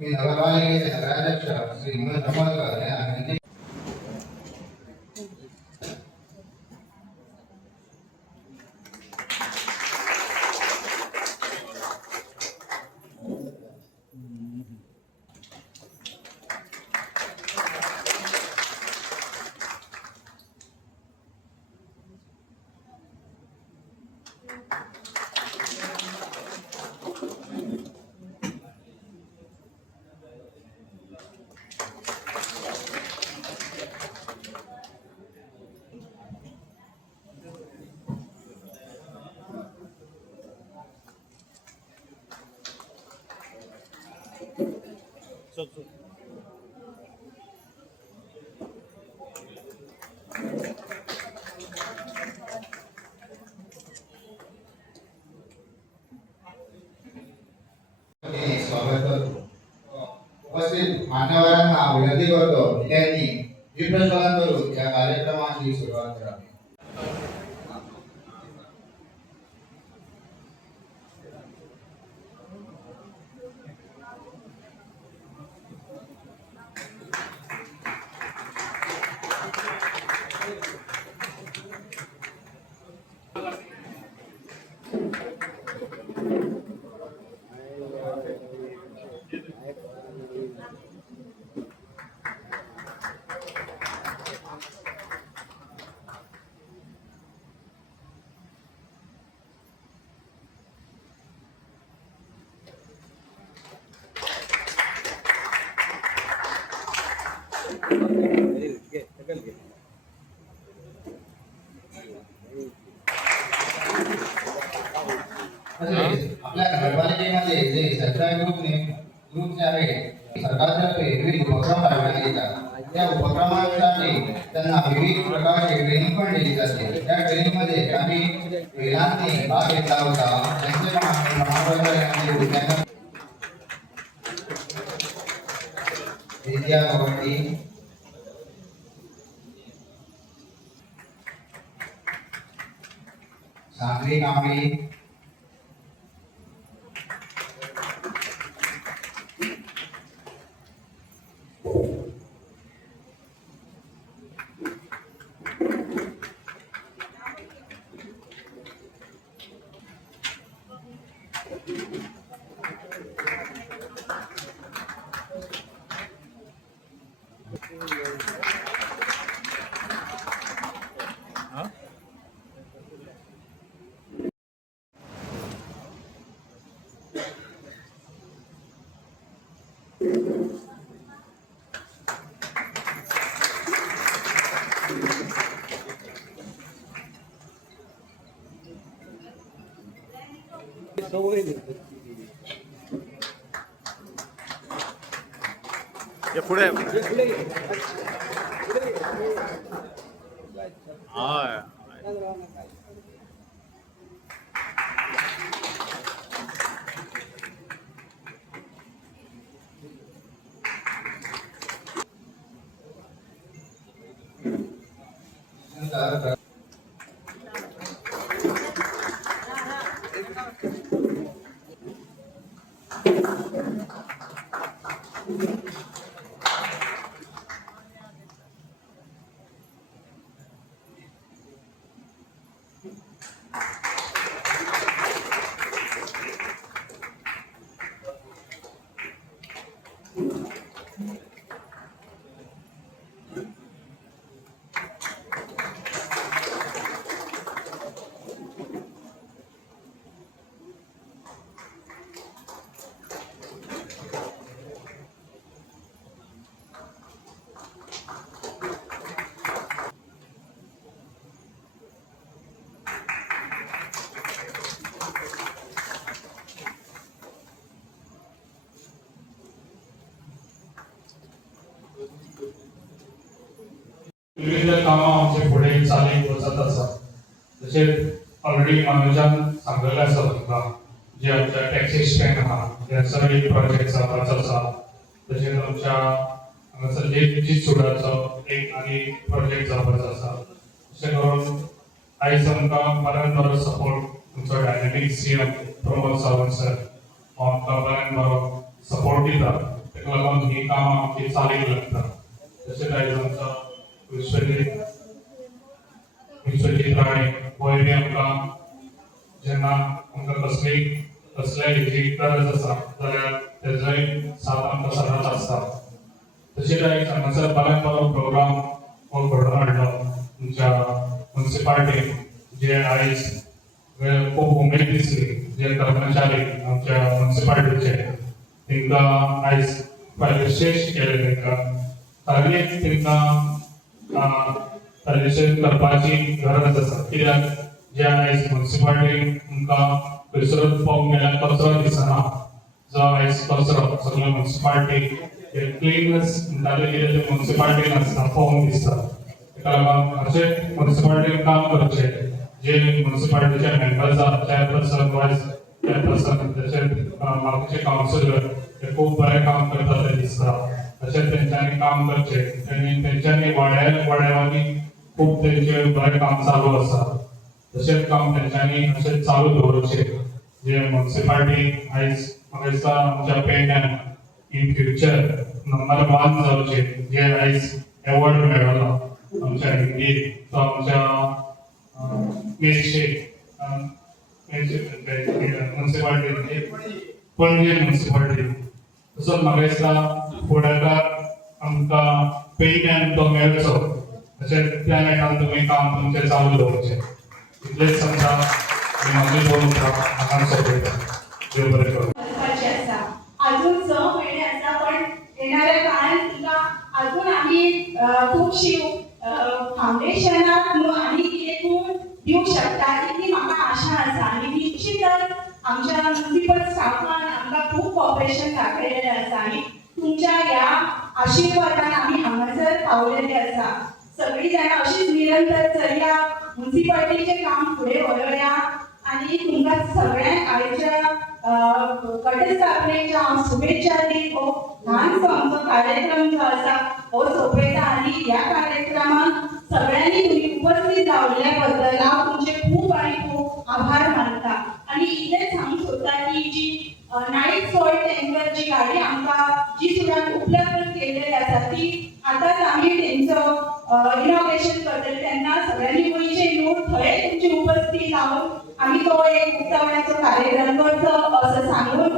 मी नगरपालिकेचे नगराध्यक्ष श्री विनोद धर्माधिकारी यांनी स्वागत करतो. उपस्थित मान्यवरांना विनंती करतो त्यांनी दीपप्रज्वलन करून या कार्यक्रमाची सुरुवात करावी. आपल्या नगरपालिकेमध्ये जे सरकारी ग्रुप आहे सरकारतर्फे विविध उपक्रम राबवण्यात येतात. त्या उपक्रमांसाठी त्यांना विविध प्रकारचे ट्रेनिंग पण दिली जाते. त्या ट्रेनिंग मध्ये काही महिलांनी भाग घेतला होता. त्यांचे प्रमाणपत्र विद्या भवनी सांगली कांबळी ये पुढे हाँ मनोजान सांगलेलें आसा तुमकां जे आमच्या टॅक्सी स्टँड आहा जे सगळे प्रोजेक्ट जावपाचो आसा तशेंच आमच्या हांगासर लेक चुडाचो एक आनी प्रोजेक्ट जावपाचो आसा अशें करून आयज आमकां बऱ्यान बरो सपोर्ट तुमचो dynamic CM Pramod Sawant sir आमकां बऱ्यान बरो सपोर्ट दिता ताका लागून ही कामां आमची चालीक लागता तशेंच आयज आमचो विश्वजीत राणे पयलीं आमकां जेन्ना आमकां कसलेय हेची गरज आसा जाल्यार तेजोय साथ आमकां सदांच आसता तशेंच आयज हांगासर बऱ्यान बरो प्रोग्राम हो घडोवन हाडलो तुमच्या मुन्सिपाल्टीन जे आयज खूब उमेद दिसली जे कर्मचारी आमच्या मुन्सिपाल्टीचे तांकां आयज विशेश केले तांकां तांकां करपाची गरज आसा कित्याक जे आयज मुन्सिपाल्टीन तुमकां खंयसरूच पळोवंक गेल्यार कचरो दिसना जो आयज कचरो सगळ्या मुन्सिपाल्टी क्लिननेस म्हणटाले कितें ते मुन्सिपाल्टीन आसता पळोवंक दिसता ताका लागून अशें मुन्सिपाल्टीन काम करचें जे मुन्सिपाल्टीचे मेंबर्स आहा चेअरपर्सन वायस चेअरपर्सन तशेंच बाकीचे कावन्सिलर ते खूब बरें काम करता ते दिसता तशेंच तेंच्यांनी काम करचें तेंच्यांनी वाड्यावानी खूब तेंचे बरें काम चालू आसा तशेंच काम तेंच्यांनी अशें चालू दवरचें जे म्युनिसिपाल्टी आयज म्हाका दिसता आमच्या पेडण्यान इन फ्युचर नंबर 1 जावचें जे आयज एवॉर्ड मेळ्ळो आमच्या हिंदीन तो आमच्या म्युनिसिपाल्टी पणजे म्युनिसिपाल्टी तसोच म्हाका दिसता फुडाकार आमकां पेडण्यान तो मेळचो अशें त्या नेटान तुमी काम तुमचें चालू दवरचें इतलेंच सांगता म्हाजी बोलून हांगा सोंपयता देव बरें करूं अजून 6 महिने आसा पण येणाऱ्या काळात तुका अजून आम्ही खूपशी फाउंडेशनाक न्हू आनी कितें तूं दिवंक शकता इतली म्हाका आशा आसा आनी निश्चितच आमच्या म्युनिसिपल स्टाफान आमकां खूब कॉपरेशन दाखयलेलें आसा आनी तुमच्या ह्या आशिर्वादान आमी हांगासर पावलेले आसा सगळीं जाणां अशीच निरंतर चलया म्युनिसिपाल्टीचें काम फुडें व्हरोया आनी तुमकां सगळ्यांक आयच्या घटस्थापनेच्या हांव शुभेच्छा दीत हो ल्हानसो आमचो कार्यक्रम जो आसा हो सोंपयता आनी ह्या कार्यक्रमाक सगळ्यांनी तुमी उपस्थित रावल्ल्या बद्दल हांव तुमचे खूब आनी खूब आभार मानता आनी इतलेंच सांगूंक सोदता की जी नाईट सॉल्ट टँकर जी गाडी आमकां जी सुद्दां उपलब्ध केलेली आसा ती आतांच आमी तेंचो इनॉग्रेशन करतले तेन्ना सगळ्यांनी पयशे येवन थंय तुमची उपस्थित रावन आमी तो एक उक्तावण्याचो कार्यक्रम करचो असं सांगून